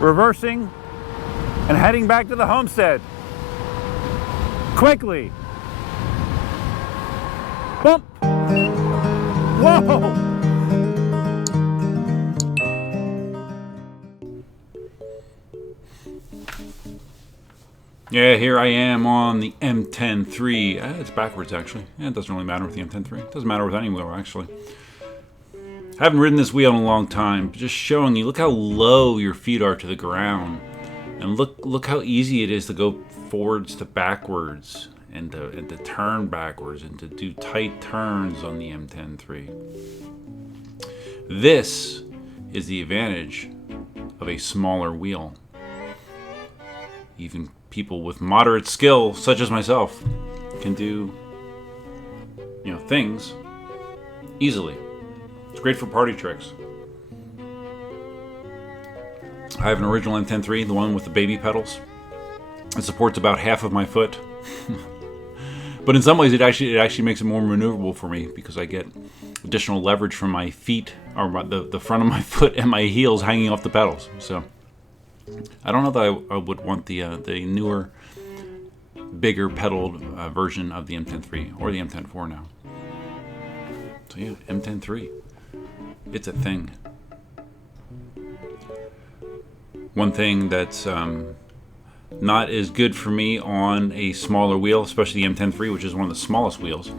reversing, and heading back to the homestead. Quickly. Bump. Whoa. Yeah, here I am on the M10-3. It's backwards, actually. Yeah, it doesn't really matter with the M10-3. It doesn't matter with any wheel, actually. I haven't ridden this wheel in a long time, but just showing you, look how low your feet are to the ground. And look how easy it is to go forwards to backwards, and to turn backwards, and to do tight turns on the M10-3. This is the advantage of a smaller wheel. Even people with moderate skill, such as myself, can do, things easily. It's great for party tricks. I have an original M10-3, the one with the baby pedals. It supports about half of my foot. But in some ways it actually makes it more maneuverable for me, because I get additional leverage from my feet, or the front of my foot and my heels hanging off the pedals. So I don't know that I would want the newer, bigger pedaled version of the M10-3 or the M10-4 now. So yeah, M10-3, it's a thing. One thing that's not as good for me on a smaller wheel, especially the M10-3, which is one of the smallest wheels,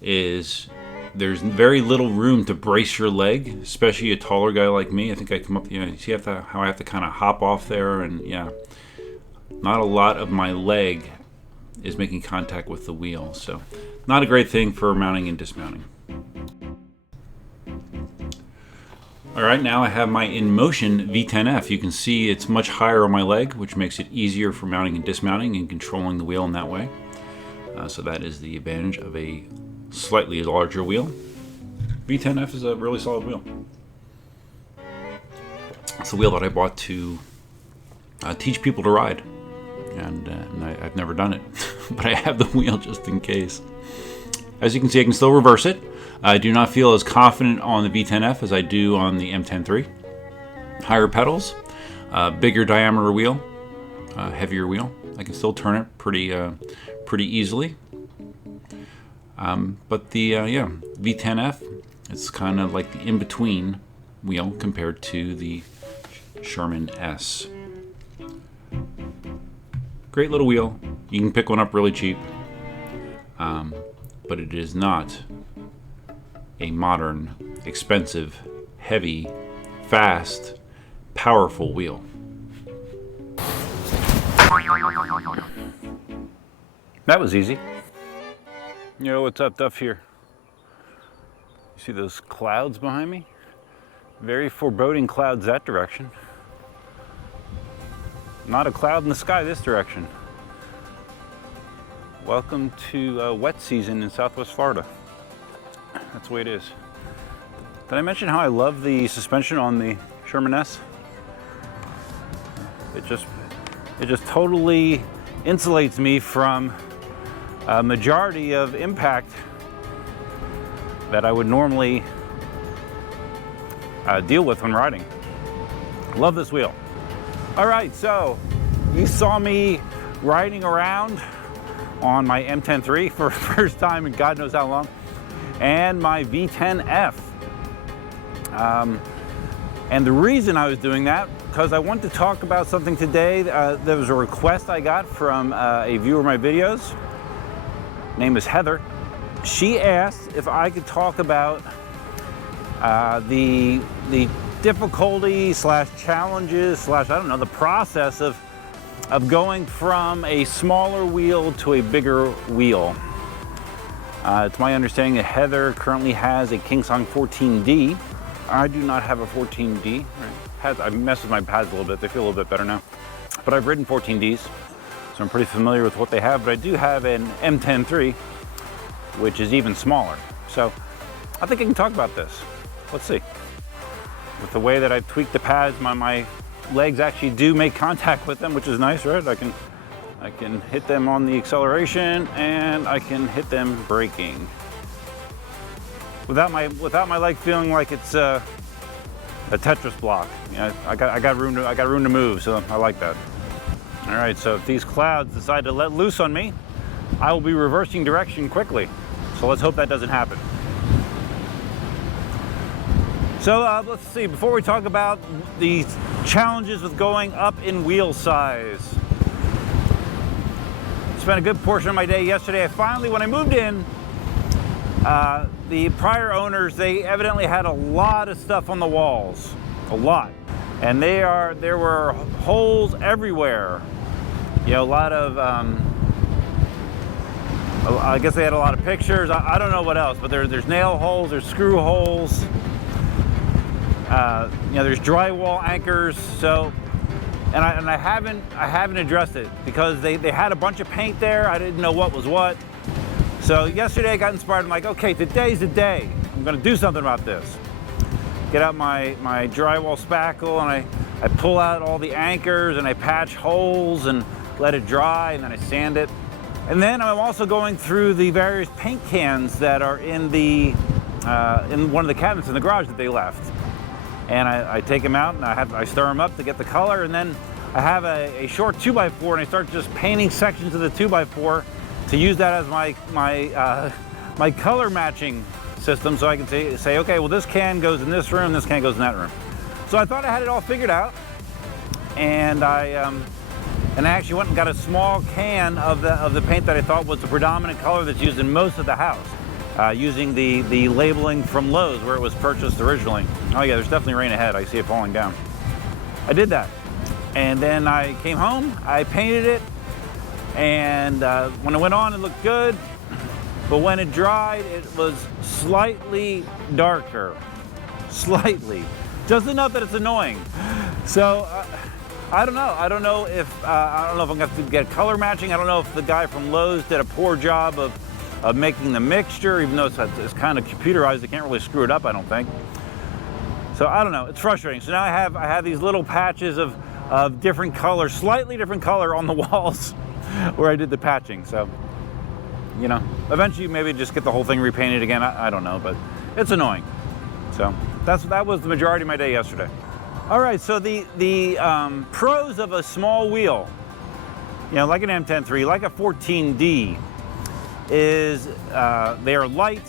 is there's very little room to brace your leg, especially a taller guy like me. I think I come up, you see how I have to kind of hop off there, and yeah, not a lot of my leg is making contact with the wheel, so not a great thing for mounting and dismounting. All right, now I have my Inmotion V10F. You can see it's much higher on my leg, which makes it easier for mounting and dismounting and controlling the wheel in that way. So that is the advantage of a slightly larger wheel. V10F is a really solid wheel. It's a wheel that I bought to teach people to ride, and I've never done it, but I have the wheel just in case. As you can see, I can still reverse it. I do not feel as confident on the V10F as I do on the M10-3. Higher pedals, bigger diameter wheel, heavier wheel. I can still turn it pretty easily. But the V10F, it's kind of like the in-between wheel compared to the Sherman S. Great little wheel. You can pick one up really cheap, but it is not a modern, expensive, heavy, fast, powerful wheel. That was easy. Yo, what's up, Duff here? You see those clouds behind me? Very foreboding clouds that direction. Not a cloud in the sky this direction. Welcome to wet season in Southwest Florida. That's the way it is. Did I mention how I love the suspension on the Sherman S? It just totally insulates me from a majority of impact that I would normally deal with when riding. Love this wheel. All right, so you saw me riding around on my M10-3 for the first time in God knows how long, and my V10F. And the reason I was doing that, because I wanted to talk about something today. There was a request I got from a viewer of my videos. Her name is Heather. She asked if I could talk about the difficulty / challenges / I don't know, the process of going from a smaller wheel to a bigger wheel. It's my understanding that Heather currently has a KingSong 14D. I do not have a 14D. I messed with my pads a little bit. They feel a little bit better now. But I've ridden 14Ds, so I'm pretty familiar with what they have. But I do have an M10-3, which is even smaller. So I think I can talk about this. Let's see. With the way that I've tweaked the pads, my legs actually do make contact with them, which is nice, right? I can hit them on the acceleration, and I can hit them braking without my leg feeling like it's Tetris block. You know, I got room to move, so I like that. All right, so if these clouds decide to let loose on me, I will be reversing direction quickly. So let's hope that doesn't happen. So let's see, before we talk about the challenges with going up in wheel size. Spent a good portion of my day yesterday. When I moved in, the prior owners, they evidently had a lot of stuff on the walls, a lot. And there were holes everywhere. You know, a lot of, I guess they had a lot of pictures. I don't know what else, but there's nail holes, there's screw holes. You know, there's drywall anchors. So, and I haven't addressed it because they had a bunch of paint there. I didn't know what was what. So yesterday I got inspired. I'm like, okay, today's the day. I'm gonna do something about this. Get out my drywall spackle and I pull out all the anchors and I patch holes and let it dry, and then I sand it. And then I'm also going through the various paint cans that are in one of the cabinets in the garage that they left. And I take them out and I stir them up to get the color, and then I have a short 2x4 and I start just painting sections of the 2x4 to use that as my color matching system, so I can say, okay, well this can goes in this room, this can goes in that room. So I thought I had it all figured out, and I actually went and got a small can of the paint that I thought was the predominant color that's used in most of the house. Using the labeling from Lowe's where it was purchased originally. Oh yeah, there's definitely rain ahead. I see it falling down. I did that. And then I came home, I painted it, and when it went on, it looked good. But when it dried, it was slightly darker. Slightly. Just enough that it's annoying. So, I don't know. I don't know if I'm going to have to get color matching. I don't know if the guy from Lowe's did a poor job of making the mixture, even though it's kind of computerized. They can't really screw it up, I don't think. So I don't know, it's frustrating. So now I have these little patches of different colors, slightly different color on the walls where I did the patching. So, you know, eventually maybe just get the whole thing repainted again. I don't know, but it's annoying. So that was the majority of my day yesterday. All right, so the pros of a small wheel, you know, like an M10-3, like a 14D, is they are light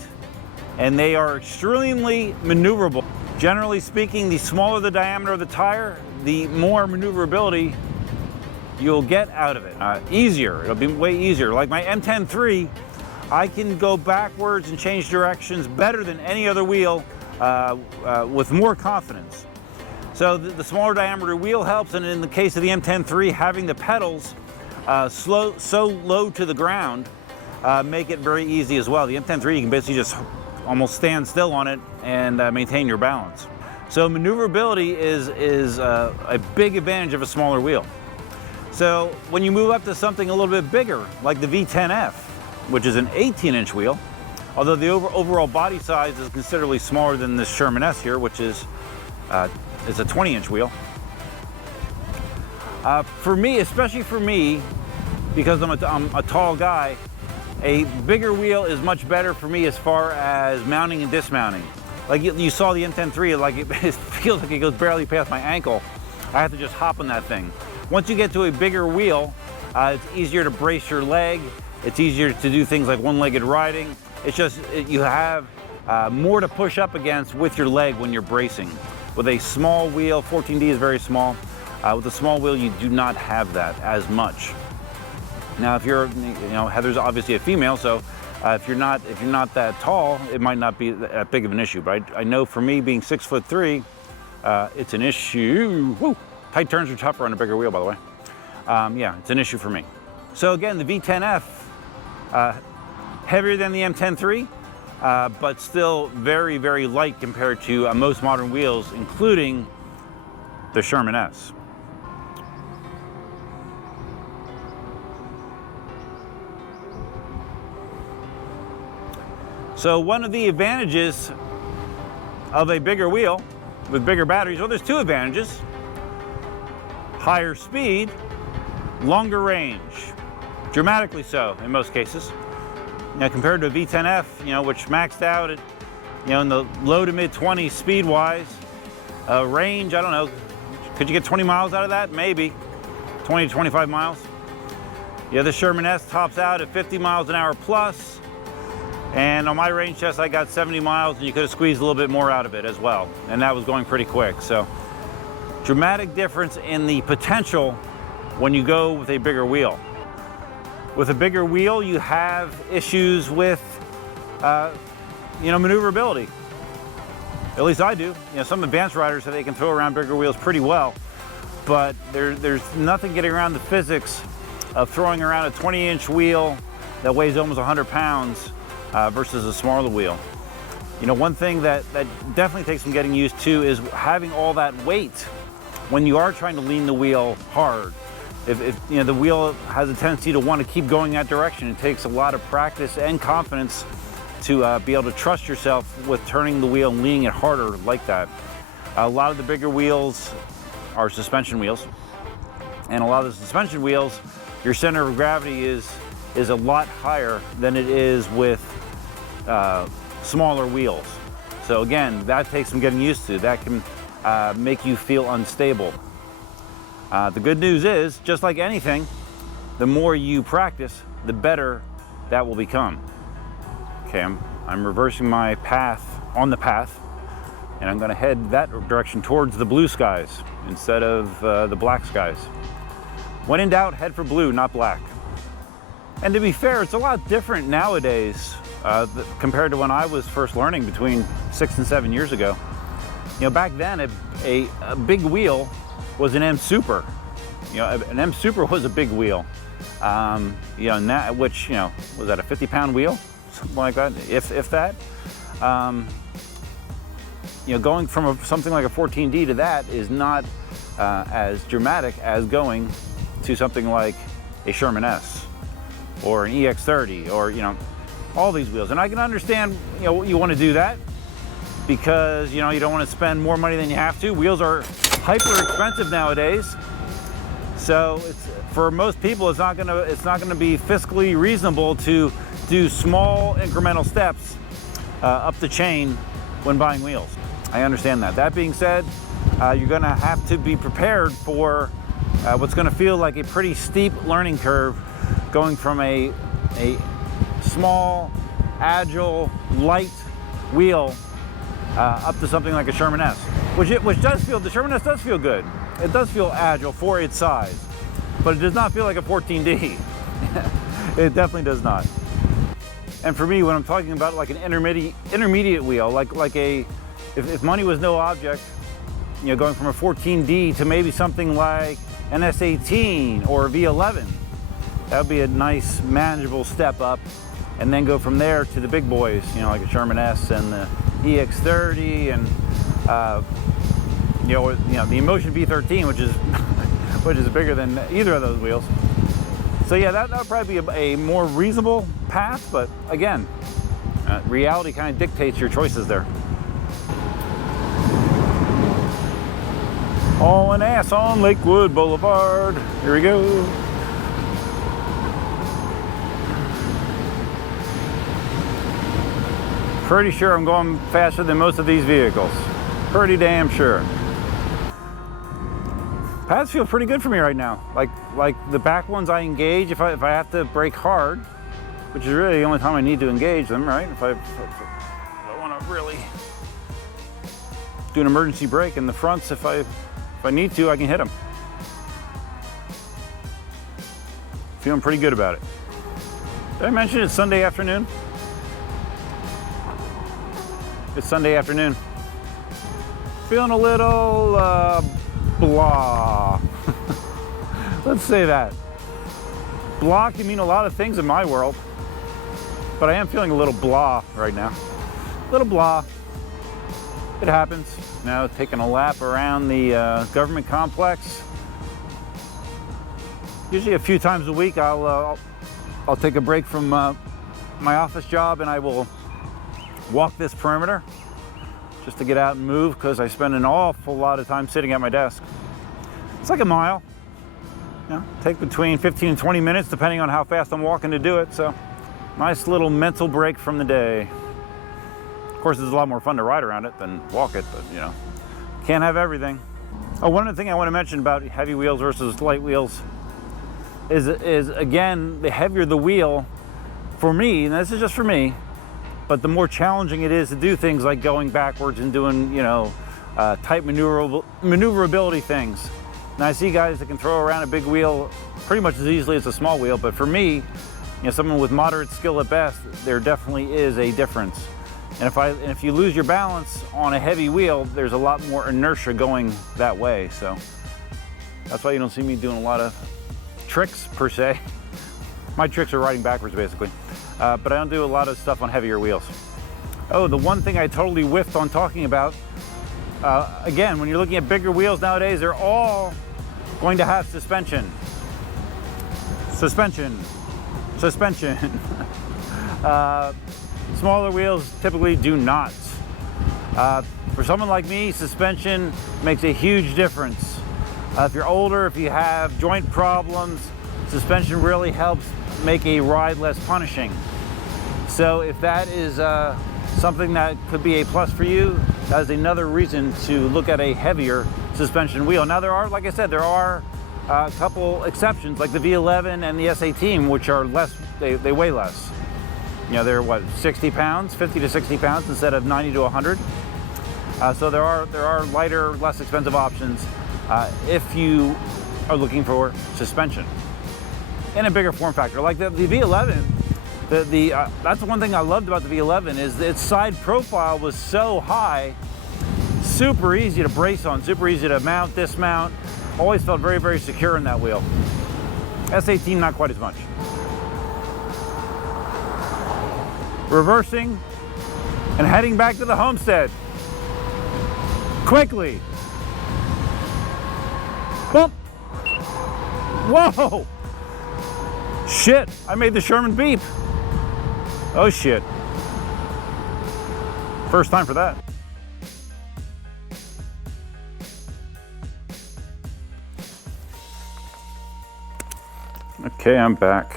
and they are extremely maneuverable. Generally speaking, the smaller the diameter of the tire, the more maneuverability you'll get out of it. Easier, it'll be way easier. Like my M10-3, I can go backwards and change directions better than any other wheel with more confidence. So the smaller diameter wheel helps, and in the case of the M10-3, having the pedals so low to the ground make it very easy as well. The M10-3, you can basically just almost stand still on it and maintain your balance. So maneuverability is a big advantage of a smaller wheel. So when you move up to something a little bit bigger, like the V10F, which is an 18-inch wheel, although the overall body size is considerably smaller than this Sherman S here, which is a 20-inch wheel. For me, especially for me, because I'm a tall guy, a bigger wheel is much better for me as far as mounting and dismounting. Like you saw the M10-3, like it feels like it goes barely past my ankle. I have to just hop on that thing. Once you get to a bigger wheel, it's easier to brace your leg. It's easier to do things like one-legged riding. It's just, you have more to push up against with your leg when you're bracing. With a small wheel, 14D is very small. With a small wheel, you do not have that as much. Now, if you're, you know, Heather's obviously a female, so if you're not that tall, it might not be that big of an issue. But I know for me, being 6'3", it's an issue. Woo! Tight turns are tougher on a bigger wheel, by the way. Yeah, it's an issue for me. So again, the V10F, heavier than the M10-3, but still very, very light compared to most modern wheels, including the Sherman S. So one of the advantages of a bigger wheel with bigger batteries, well, there's two advantages. Higher speed, longer range, dramatically so in most cases. Now, compared to a V10F, you know, which maxed out at, you know, in the low to mid 20s speed-wise, Range, I don't know. Could you get 20 miles out of that? Maybe. 20 to 25 miles. Yeah, the Sherman S tops out at 50 miles an hour plus. And on my range test, I got 70 miles, and you could have squeezed a little bit more out of it as well. And that was going pretty quick. So, dramatic difference in the potential when you go with a bigger wheel. With a bigger wheel, you have issues with, maneuverability. At least I do. You know, some advanced riders say they can throw around bigger wheels pretty well, but there's nothing getting around the physics of throwing around a 20-inch wheel that weighs almost 100 pounds versus a smaller wheel. You know, one thing that definitely takes some getting used to is having all that weight when you are trying to lean the wheel hard. If you know, the wheel has a tendency to want to keep going that direction, it takes a lot of practice and confidence to be able to trust yourself with turning the wheel and leaning it harder like that. A lot of the bigger wheels are suspension wheels, and a lot of the suspension wheels, your center of gravity is a lot higher than it is with smaller wheels. So again, that takes some getting used to. That can make you feel unstable. The good news is, just like anything, the more you practice, the better that will become. Okay, I'm reversing my path on the path, and I'm going to head that direction towards the blue skies instead of the black skies. When in doubt, head for blue, not black. And to be fair, it's a lot different nowadays compared to when I was first learning between 6 and 7 years ago. You know, back then, a big wheel was an M Super. You know, an M Super was a big wheel. You know, now, which, you know, was that a 50-pound wheel? Something like that, if that. You know, going from something like a 14D to that is not as dramatic as going to something like a Sherman S or an EX30 or, you know, all these wheels. And I can understand, you know, you want to do that because, you know, you don't want to spend more money than you have to. Wheels are hyper expensive nowadays. So it's, for most people, it's not gonna be fiscally reasonable to do small incremental steps up the chain when buying wheels. I understand that. That being said, you're gonna have to be prepared for what's gonna feel like a pretty steep learning curve going from a small, agile, light wheel up to something like a Sherman S, which does feel, the Sherman S does feel good. It does feel agile for its size, but it does not feel like a 14D. It definitely does not. And for me, when I'm talking about like an intermediate wheel, like if money was no object, you know, going from a 14D to maybe something like an S18 or a V11, that would be a nice manageable step up, and then go from there to the big boys, you know, like a Sherman S and the EX30 and the Inmotion V13, which is bigger than either of those wheels. So yeah, that would probably be a more reasonable path, but again, reality kind of dictates your choices there. Hauling ass on Lakewood Boulevard. Here we go. Pretty sure I'm going faster than most of these vehicles. Pretty damn sure. Paths feel pretty good for me right now. Like the back ones I engage if I have to brake hard, which is really the only time I need to engage them, right? If I want to really do an emergency brake in the fronts, if I need to, I can hit them. Feeling pretty good about it. Did I mention it's Sunday afternoon? It's Sunday afternoon. Feeling a little blah. Let's say that. Blah can mean a lot of things in my world, but I am feeling a little blah right now. A little blah. It happens. Now taking a lap around the government complex. Usually a few times a week I'll take a break from my office job and I will walk this perimeter just to get out and move, because I spend an awful lot of time sitting at my desk. It's like a mile. You know, take between 15 and 20 minutes depending on how fast I'm walking to do it. So nice little mental break from the day. Of course, it's a lot more fun to ride around it than walk it, but you know, Can't have everything. Oh, one other thing I want to mention about heavy wheels versus light wheels is again, the heavier the wheel, for me, and this is just for me, but the more challenging it is to do things like going backwards and doing, you know, tight maneuverability things. And I see guys that can throw around a big wheel pretty much as easily as a small wheel, but for me, you know, someone with moderate skill at best, there definitely is a difference. And if you lose your balance on a heavy wheel, there's a lot more inertia going that way. So that's why you don't see me doing a lot of tricks per se. My tricks are riding backwards basically. But I don't do a lot of stuff on heavier wheels. Oh, the one thing I totally whiffed on talking about, again, when you're looking at bigger wheels nowadays, they're all going to have suspension. Suspension. Smaller wheels typically do not. For someone like me, suspension makes a huge difference. If you're older, if you have joint problems, suspension really helps make a ride less punishing. So if that is something that could be a plus for you, that is another reason to look at a heavier suspension wheel. Now there are, like I said, there are a couple exceptions like the V11 and the S18, which are less, they weigh less. You know, they're what, 60 pounds, 50 to 60 pounds instead of 90 to 100. So there are lighter, less expensive options if you are looking for suspension in a bigger form factor. Like the V11, that's the one thing I loved about the V11 is its side profile was so high, super easy to brace on, super easy to mount, dismount. Always felt very, very secure in that wheel. S18, not quite as much. Reversing and heading back to the homestead. Quickly. Bump. Whoa. Shit, I made the Sherman beep. Oh shit. First time for that. Okay, I'm back.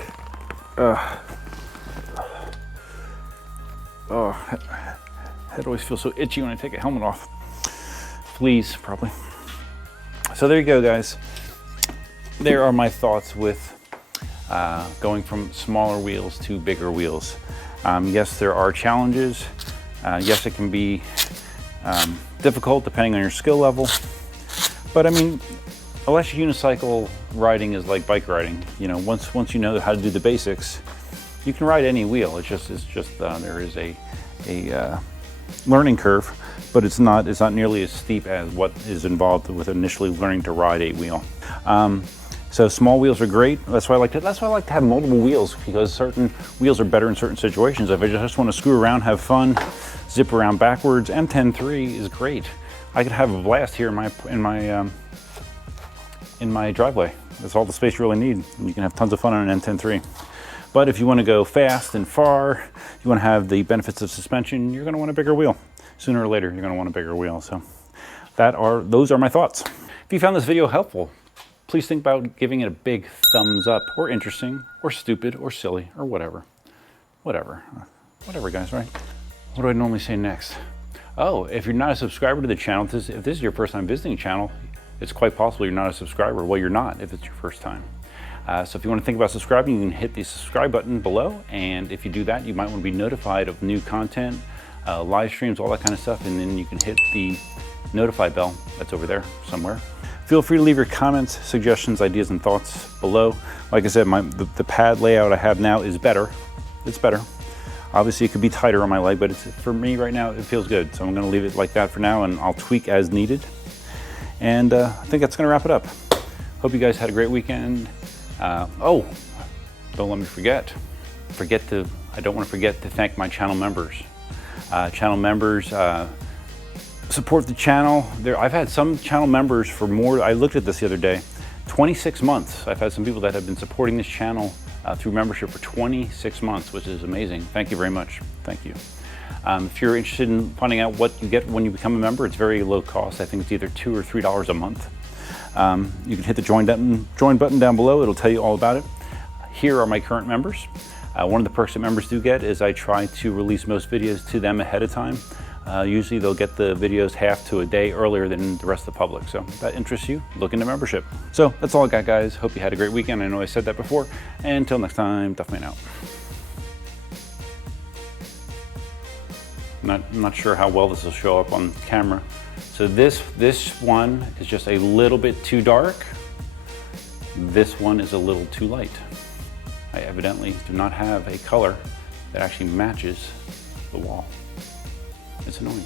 Oh, head always feels so itchy when I take a helmet off. Fleas, probably. So there you go, guys. There are my thoughts with going from smaller wheels to bigger wheels. Yes, there are challenges. Yes, it can be difficult depending on your skill level. But I mean, electric unicycle riding is like bike riding. You know, once you know how to do the basics, you can ride any wheel. It's just there is a learning curve, but it's not nearly as steep as what is involved with initially learning to ride a wheel. So small wheels are great. That's why I like to have multiple wheels, because certain wheels are better in certain situations. If I just want to screw around, have fun, zip around backwards, M10-3 is great. I could have a blast here in my driveway. That's all the space you really need. And you can have tons of fun on an M10-3. But if you want to go fast and far, you want to have the benefits of suspension, you're going to want a bigger wheel. Sooner or later, you're going to want a bigger wheel. So those are my thoughts. If you found this video helpful, please think about giving it a big thumbs up, or interesting, or stupid, or silly, or whatever. Whatever, guys, right? What do I normally say next? Oh, if you're not a subscriber to the channel, if this is your first time visiting the channel, it's quite possible you're not a subscriber. Well, you're not if it's your first time. So if you want to think about subscribing, you can hit the subscribe button below. And if you do that, you might want to be notified of new content, live streams, all that kind of stuff. And then you can hit the notify bell that's over there somewhere. Feel free to leave your comments, suggestions, ideas, and thoughts below. Like I said, the pad layout I have now is better. It's better. Obviously, it could be tighter on my leg, but for me right now, it feels good. So I'm going to leave it like that for now, and I'll tweak as needed. And I think that's going to wrap it up. Hope you guys had a great weekend. Oh, don't let me forget. I don't want to forget to thank my channel members. Support the channel. I've had some channel members for more. I looked at this the other day. 26 months. I've had some people that have been supporting this channel through membership for 26 months, which is amazing. Thank you very much. Thank you. If you're interested in finding out what you get when you become a member, it's very low cost. I think it's either $2 or $3 a month. You can hit the join button down below. It'll tell you all about it. Here are my current members. One of the perks that members do get is I try to release most videos to them ahead of time. Usually they'll get the videos half to a day earlier than the rest of the public. So if that interests you, look into membership. So that's all I got, guys. Hope you had a great weekend. I know I said that before. And until next time, Duffman out. I'm not sure how well this will show up on camera. So this one is just a little bit too dark. This one is a little too light. I evidently do not have a color that actually matches the wall. It's annoying.